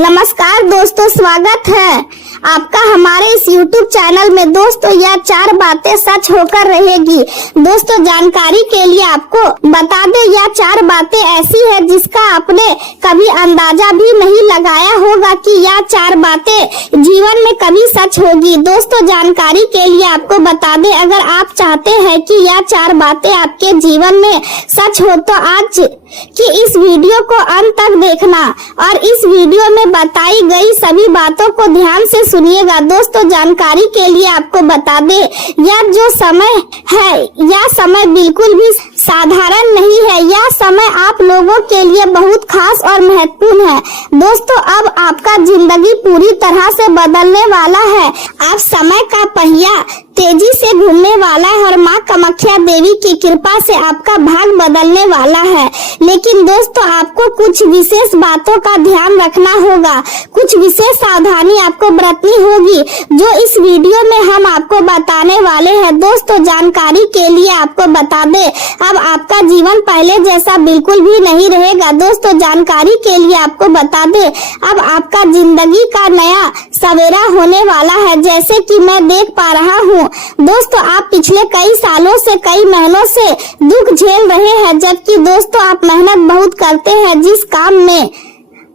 नमस्कार दोस्तों, स्वागत है आपका हमारे इस YouTube चैनल में। दोस्तों, यह 4 बातें सच होकर रहेगी। दोस्तों, जानकारी के लिए आपको बता दें, यह 4 बातें ऐसी है जिसका आपने कभी अंदाजा भी नहीं लगाया होगा कि यह 4 बातें जीवन में कभी सच होगी। दोस्तों, जानकारी के लिए आपको बता दें, अगर आप चाहते हैं कि यह 4 बातें आपके जीवन में सच हो तो आज कि इस वीडियो को अंत तक देखना और इस वीडियो में बताई गई सभी बातों को ध्यान से सुनिएगा। दोस्तों, जानकारी के लिए आपको बता दें, यह जो समय है यह समय बिल्कुल भी साधारण नहीं है। यह समय आप लोगों के लिए बहुत खास और महत्वपूर्ण है। दोस्तों, अब आपका जिंदगी पूरी तरह से बदलने वाला है। आप समय का पहिया तेजी से घूमने वाला है और माँ कामाख्या देवी की कृपा से आपका भाग बदलने वाला है। लेकिन दोस्तों, आपको कुछ विशेष बातों का ध्यान रखना होगा, कुछ विशेष सावधानी आपको बरतनी होगी जो इस वीडियो में हम आपको बताने वाले हैं। दोस्तों, जानकारी के लिए आपको बता दें, अब आपका जीवन पहले जैसा बिल्कुल भी नहीं रहेगा। दोस्तों, जानकारी के लिए आपको बता दें, अब आपका जिंदगी का नया सवेरा होने वाला है। जैसे कि मैं देख पा रहा हूँ दोस्तों, आप पिछले कई सालों से, कई महीनों से दुख झेल रहे हैं, जबकि दोस्तों आप मेहनत बहुत करते हैं। जिस काम में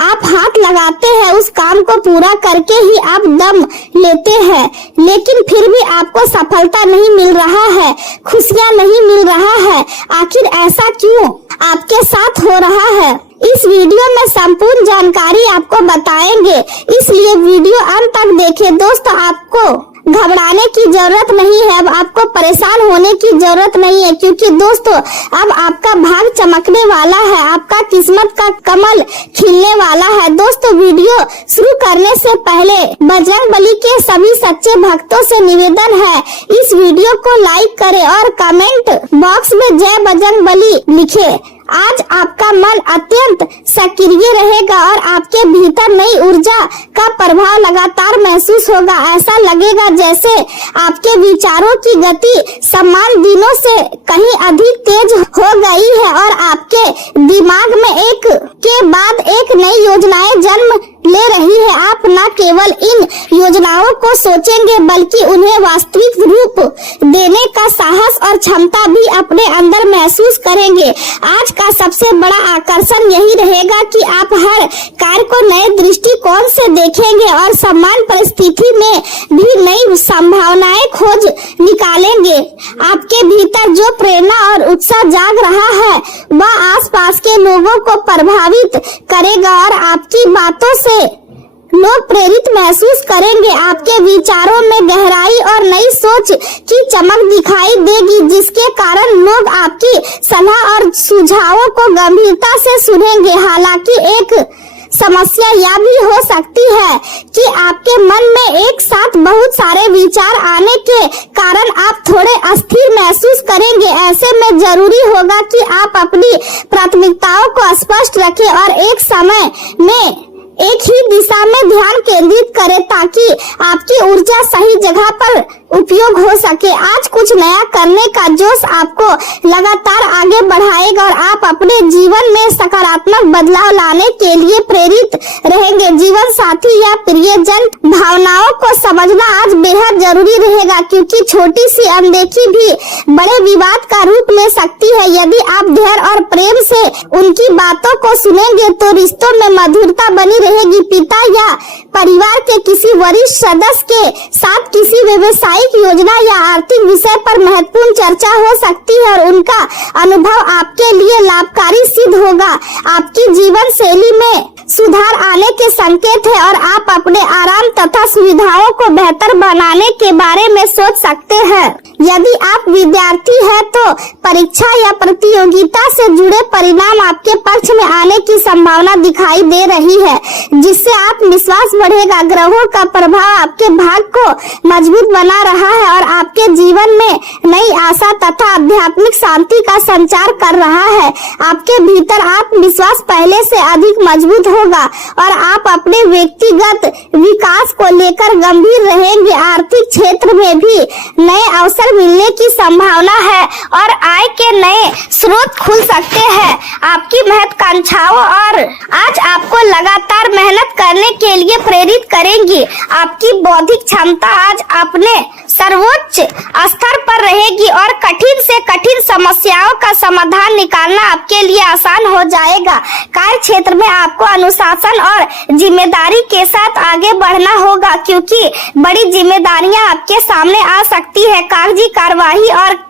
आप हाथ लगाते हैं उस काम को पूरा करके ही आप दम लेते हैं, लेकिन फिर भी आपको सफलता नहीं मिल रहा है, खुशियाँ नहीं मिल रहा है। आखिर ऐसा क्यों आपके साथ हो रहा है? इस वीडियो में संपूर्ण जानकारी आपको बताएंगे, इसलिए वीडियो अंत तक देखें। दोस्तों, आपको घबराने की जरूरत नहीं है, अब आपको परेशान होने की जरूरत नहीं है, क्योंकि दोस्तों अब आपका भाग चमकने वाला है, आपका किस्मत का कमल खिलने वाला है। दोस्तों, वीडियो शुरू करने से पहले बजरंगबली के सभी सच्चे भक्तों से निवेदन है, इस वीडियो को लाइक करें और कमेंट बॉक्स में जय बजरंगबली लिखें। आज आपका मन अत्यंत सक्रिय रहेगा और आपके भीतर नई ऊर्जा का प्रभाव लगातार महसूस होगा। ऐसा लगेगा जैसे आपके विचारों की गति समान दिनों से कहीं अधिक तेज हो गई है और आपके दिमाग में एक के बाद एक नई योजनाएं जन्म ले रही है। आप न केवल इन योजनाओं को सोचेंगे बल्कि उन्हें वास्तविक रूप देने का साहस और क्षमता भी अपने अंदर महसूस करेंगे। आज का सबसे बड़ा आकर्षण यही रहेगा कि आप हर कार्य को नए दृष्टिकोण से देखेंगे और समान परिस्थिति में भी नई संभावनाएं खोज निकालेंगे। आपके भीतर जो प्रेरणा और उत्साह जाग रहा है वह आसपास के लोगों को प्रभावित करेगा और आपकी बातों से लोग प्रेरित महसूस करेंगे। आपके विचारों में गहराई और नई सोच की चमक दिखाई देगी, जिसके कारण लोग आपकी सलाह और सुझावों को गंभीरता से सुनेंगे। हालांकि एक समस्या यह भी हो सकती है कि आपके मन में एक साथ बहुत सारे विचार आने के कारण आप थोड़े अस्थिर महसूस करेंगे। ऐसे में जरूरी होगा कि आप अपनी प्राथमिकताओं को स्पष्ट रखें और एक समय में एक ही दिशा में ध्यान केंद्रित करें ताकि आपकी ऊर्जा सही जगह पर उपयोग हो सके। आज कुछ नया करने का जोश आपको लगातार आगे बढ़ाएगा और आप अपने जीवन में सकारात्मक बदलाव लाने के लिए प्रेरित रहेंगे। जीवन साथी या प्रियजन भावनाओं को समझना आज बेहद जरूरी रहेगा, क्योंकि छोटी सी अनदेखी भी बड़े विवाद का रूप ले सकती है। यदि आप धैर्य और प्रेम से उनकी बातों को सुनेंगे तो रिश्तों में मधुरता बनी रहेगी। पिता या परिवार के किसी वरिष्ठ सदस्य के साथ किसी व्यवसायिक योजना या आर्थिक विषय पर महत्वपूर्ण चर्चा हो सकती है और उनका अनुभव आपके लिए लाभकारी सिद्ध होगा। आपकी जीवन शैली में सुधार आने के संकेत है और आप अपने आराम तथा सुविधाओं को बेहतर बनाने के बारे में सोच सकते हैं। यदि आप विद्यार्थी हैं तो परीक्षा या प्रतियोगिता से जुड़े परिणाम आपके पक्ष में आने की संभावना दिखाई दे रही है, जिससे आत्मविश्वास बढ़ेगा। ग्रहों का प्रभाव आपके भाग को मजबूत बना रहा है और आपके जीवन में नई आशा तथा आध्यात्मिक शांति का संचार कर रहा है। आपके भीतर आत्मविश्वास पहले से अधिक मजबूत होगा और आप अपने व्यक्तिगत विकास को लेकर गंभीर रहेंगे। आर्थिक क्षेत्र में भी नए अवसर मिलने की संभावना है और आय के नए स्रोत खुल सकते हैं। आपकी महत्वाकांक्षाओं और आज आपको लगातार मेहनत करने करने के लिए प्रेरित करेंगी। आपकी बौद्धिक क्षमता आज अपने सर्वोच्च स्तर पर रहेगी और कठिन से कठिन समस्याओं का समाधान निकालना आपके लिए आसान हो जाएगा। कार्य क्षेत्र में आपको अनुशासन और जिम्मेदारी के साथ आगे बढ़ना होगा, क्योंकि बड़ी जिम्मेदारियां आपके सामने आ सकती है। कागजी कार्यवाही और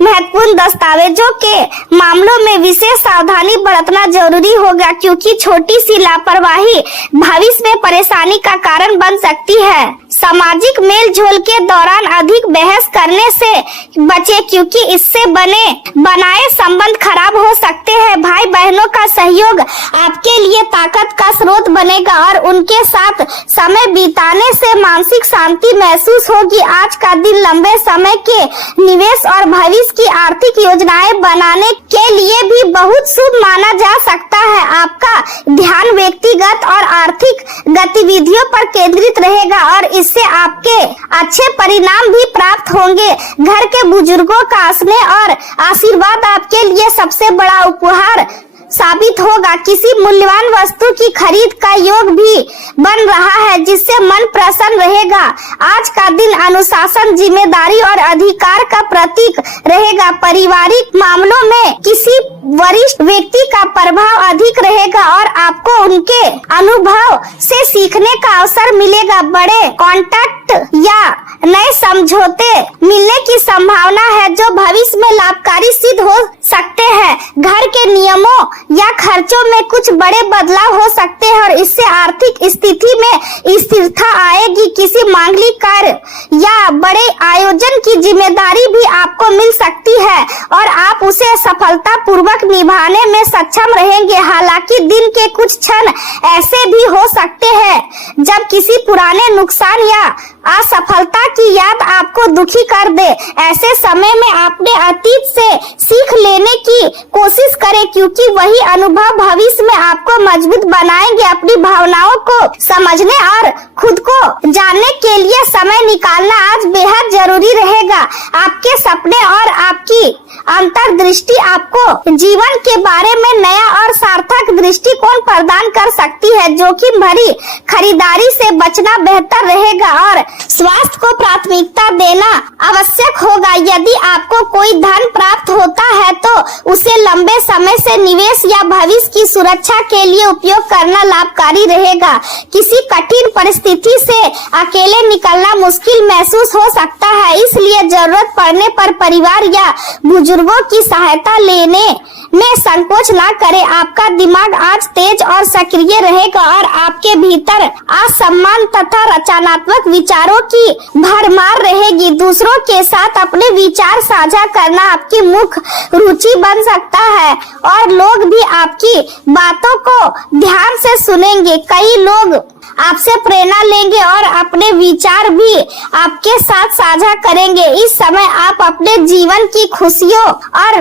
महत्वपूर्ण दस्तावेजों के मामलों में विशेष सावधानी बरतना जरूरी होगा, क्योंकि छोटी सी लापरवाही भविष्य में परेशानी का कारण बन सकती है। सामाजिक मेलजोल के दौरान अधिक बहस करने से बचे, क्योंकि इससे बनाए संबंध खराब हो सकते हैं। भाई बहनों का सहयोग आपके लिए ताकत का स्रोत बनेगा और उनके साथ समय बिताने से मानसिक शांति महसूस होगी। आज का दिन लंबे समय के निवेश और भविष्य की आर्थिक योजनाएं बनाने के लिए भी बहुत शुभ माना जा सकता है। आपका ध्यान व्यक्तिगत और आर्थिक गतिविधियों पर केंद्रित रहेगा और इससे आपके अच्छे परिणाम भी प्राप्त होंगे। घर के बुजुर्गों का स्नेह और आशीर्वाद आपके लिए सबसे बड़ा उपहार साबित होगा। किसी मूल्यवान वस्तु की खरीद का योग भी बन रहा है, जिससे मन प्रसन्न रहेगा। आज का दिन अनुशासन, जिम्मेदारी और अधिकार का प्रतीक रहेगा। पारिवारिक मामलों में किसी वरिष्ठ व्यक्ति का प्रभाव अधिक रहेगा और आपको उनके अनुभव से सीखने का अवसर मिलेगा। बड़े कॉन्ट्रैक्ट या नए समझौते मिलने की संभावना है, जो भविष्य में लाभकारी सिद्ध हो सकते हैं। घर के नियमों या खर्चों में कुछ बड़े बदलाव हो सकते हैं और इससे आर्थिक स्थिति में स्थिरता आएगी। किसी मांगलिक कार्य या बड़े आयोजन की जिम्मेदारी भी आपको मिल सकती है और आप उसे सफलता पूर्वक निभाने में सक्षम रहेंगे। हालांकि दिन के कुछ क्षण ऐसे भी हो सकते हैं जब किसी पुराने नुकसान या असफलता की याद आपको दुखी कर दे। ऐसे समय में अपने अतीत से सीख लेने की कोशिश करें, क्योंकि वही अनुभव भविष्य में आपको मजबूत बनाएंगे। अपनी भावनाओं को समझने और खुद को जानने के लिए समय निकालना आज बेहद जरूरी रहेगा। आपके सपने और आपकी अंतर्दृष्टि आपको जीवन के बारे में नया और सार्थक दृष्टिकोण प्रदान कर सकती है। जोखिम भरी खरीदारी से बचना बेहतर रहेगा और स्वास्थ्य को प्राथमिकता देना आवश्यक होगा। यदि आपको कोई धन प्राप्त होता है तो उसे लंबे समय से निवेश या भविष्य की सुरक्षा के लिए उपयोग करना लाभकारी रहेगा। किसी कठिन परिस्थिति से अकेले निकलना मुश्किल महसूस हो सकता है, इसलिए जरूरत पड़ने पर परिवार या बुजुर्गों की सहायता लेने में संकोच ना करें। आपका दिमाग आज तेज और सक्रिय रहेगा और आपके भीतर असम्मान तथा रचनात्मक विचारों की भरमार रहेगी। दूसरों के साथ अपने विचार साझा करना आपकी मुख्य रुचि बन सकता है और लोग भी आपकी बातों को ध्यान से सुनेंगे। कई लोग आपसे प्रेरणा लेंगे और अपने विचार भी आपके साथ साझा करेंगे। इस समय आप अपने जीवन की खुशियों और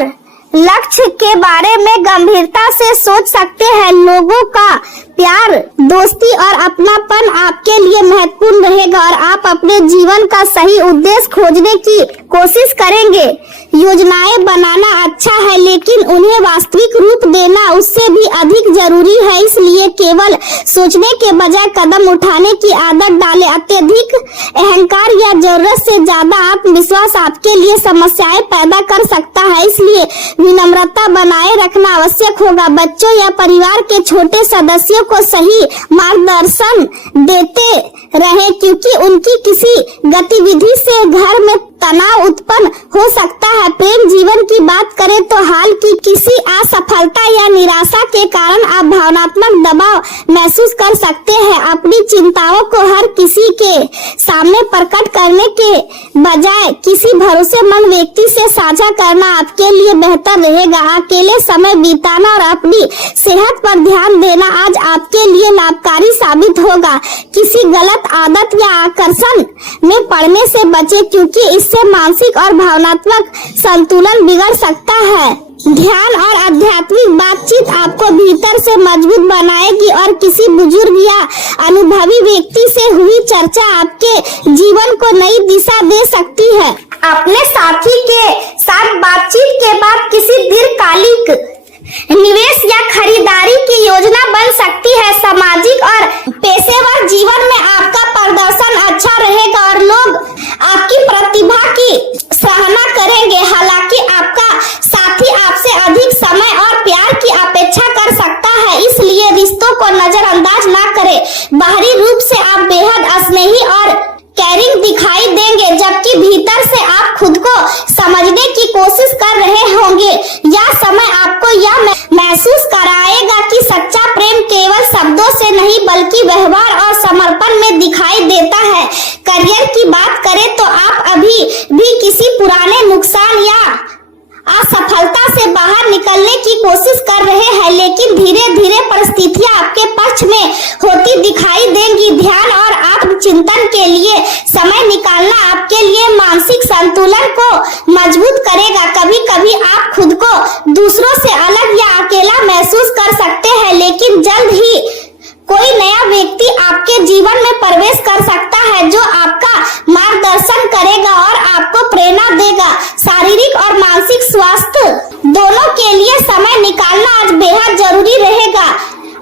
लक्ष्य के बारे में गंभीरता से सोच सकते हैं। लोगों का प्यार, दोस्ती और अपनापन आपके लिए महत्वपूर्ण रहेगा और आप अपने जीवन का सही उद्देश्य खोजने की कोशिश करेंगे। योजनाएं बनाना अच्छा है, लेकिन उन्हें वास्तविक रूप देना उससे भी अधिक जरूरी है। इसलिए केवल सोचने के बजाय कदम उठाने की आदत डालें। अत्यधिक अहंकार या जरूरत से ज्यादा आत्मविश्वास आपके लिए समस्याएं पैदा कर सकता है, इसलिए विनम्रता बनाए रखना आवश्यक होगा। बच्चों या परिवार के छोटे सदस्यों को सही मार्गदर्शन देते रहे, क्योंकि उनकी किसी गतिविधि से घर में तनाव उत्पन्न हो सकता है। प्रेम जीवन की बात करें तो हाल की किसी असफलता या निराशा के कारण आप भावनात्मक दबाव महसूस कर सकते हैं। अपनी चिंताओं को हर किसी के सामने प्रकट करने के बजाय किसी भरोसेमंद व्यक्ति से साझा करना आपके लिए बेहतर रहेगा। अकेले समय बिताना और अपनी सेहत पर ध्यान देना आज आपके लिए लाभकारी साबित होगा। किसी गलत आदत या आकर्षण में पड़ने से बचे, क्योंकि इससे मानसिक और भावनात्मक संतुलन बिगड़ सकता है। ध्यान और आध्यात्मिक बातचीत आपको भीतर से मजबूत बनाएगी और किसी बुजुर्ग या अनुभवी व्यक्ति से हुई चर्चा आपके जीवन को नई दिशा दे सकती है। अपने साथी के साथ बातचीत के बाद किसी दीर्घकालिक निवेश या खरीदारी की योजना बन सकती है। सामाजिक और पेशेवर बाहरी रूप से आप बेहद स्नेही और कैरिंग दिखाई देंगे, जबकि भीतर से आप खुद को समझने की कोशिश कर रहे होंगे। यह समय आपको यह महसूस कराएगा कि सच्चा प्रेम केवल शब्दों से नहीं बल्कि व्यवहार और समर्पण में दिखाई देता है। करियर की बात करें तो आप अभी भी किसी पुराने नुकसान या असफलता से बाहर निकलने की कोशिश कर रहे हैं, लेकिन धीरे धीरे परिस्थितियां आपके पक्ष में होती दिखाई देंगी। ध्यान और आत्मचिंतन के लिए समय निकालना आपके लिए मानसिक संतुलन को मजबूत करेगा। कभी कभी आप खुद को दूसरों से अलग या अकेला महसूस कर सकते हैं, लेकिन जल्द ही कोई नया व्यक्ति आपके जीवन में प्रवेश कर सकता है जो आपका मार्गदर्शन करेगा और आपको प्रेरणा देगा। शारीरिक और मानसिक स्वास्थ्य दोनों के लिए समय निकालना आज बेहद जरूरी रहेगा।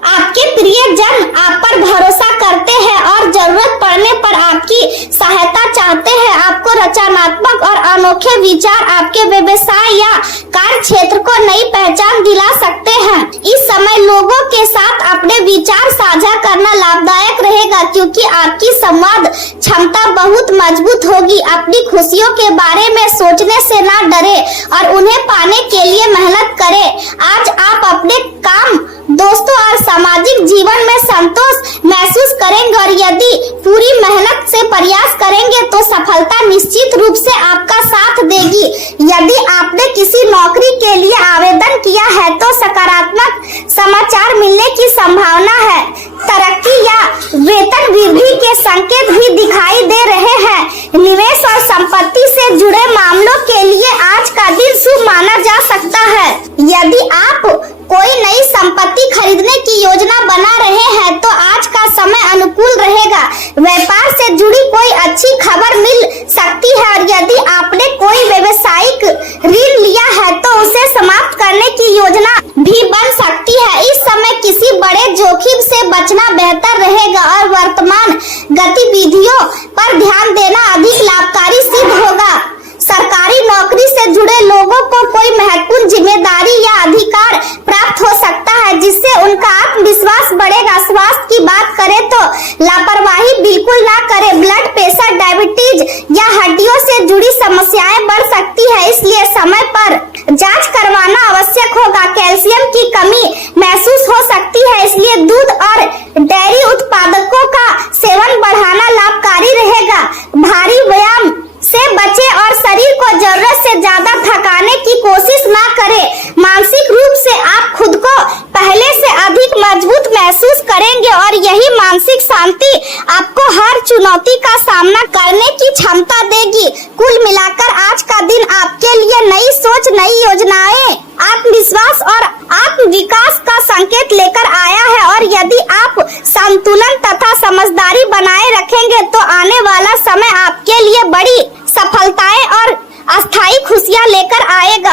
आपके प्रियजन आप पर भरोसा करते हैं और जरूरत पड़ने पर आपकी सहायता चाहते हैं। आपको रचनात्मक और अनोखे विचार आपके व्यवसाय या कार्य क्षेत्र को नई पहचान दिला सकते हैं। इस समय लोगों के साथ अपने विचार साझा करना लाभदायक रहेगा, क्योंकि आपकी संवाद क्षमता बहुत मजबूत होगी। अपनी खुशियों के बारे में सोचने से ना डरे और उन्हें पाने के लिए मेहनत करें। आज आप अपने काम, दोस्तों और सामाजिक जीवन में संतोष महसूस करेंगे और यदि पूरी मेहनत से प्रयास करेंगे तो सफलता निश्चित रूप से आपका साथ देगी। यदि आपने किसी नौकरी के लिए आवेदन किया है तो सकारात्मक समाचार मिलने की संभावना है। तरक्की या वेतन वृद्धि के संकेत भी दिखाई दे रहे हैं। निवेश और संपत्ति से जुड़े मामलों के लिए आज का दिन शुभ माना जा सकता है। यदि आप कोई नई संपत्ति खरीदने की योजना बना रहे हैं तो आज का समय अनुकूल रहेगा। व्यापार से जुड़ी कोई अच्छी खबर मिल सकती है और यदि आपने कोई व्यवसायिक ऋण लिया है तो उसे समाप्त करने की योजना भी बन सकती है। इस समय किसी बड़े जोखिम से बचना बेहतर रहेगा और वर्तमान गतिविधियों पर ध्यान देना अधिक लाभकारी सिद्ध होगा। सरकारी नौकरी से जुड़े लोगों को कोई महत्वपूर्ण जिम्मेदारी या अधिकार प्राप्त हो सकता है, जिससे उनका आत्मविश्वास बढ़ेगा। स्वास्थ्य की बात करें तो लापरवाही बिल्कुल ना करें। ब्लड प्रेशर, डायबिटीज या हड्डियों से जुड़ी समस्याएं बढ़ सकती है, इसलिए समय पर जांच करवाना आवश्यक होगा। कैल्शियम की कमी महसूस हो सकती है, इसलिए दूध और डेयरी उत्पादकों का सेवन बढ़ाना लाभकारी रहेगा। भारी व्यायाम से बचें और शरीर को जरूरत से ज्यादा थकाने की कोशिश ना करें। मानसिक रूप से आप खुद को पहले से अधिक मजबूत महसूस करेंगे और यही मानसिक शांति आपको हर चुनौती का सामना करने की क्षमता देगी। कुल मिलाकर आज का दिन आपके लिए नई सोच, नई योजनाएं, आत्मविश्वास और आत्मविकास का संकेत लेकर आया है और यदि आप संतुलन तथा समझदारी बनाए रखेंगे तो आने वाला समय आपके लिए बड़ी सफलताएं और अस्थायी खुशियां लेकर आएगा।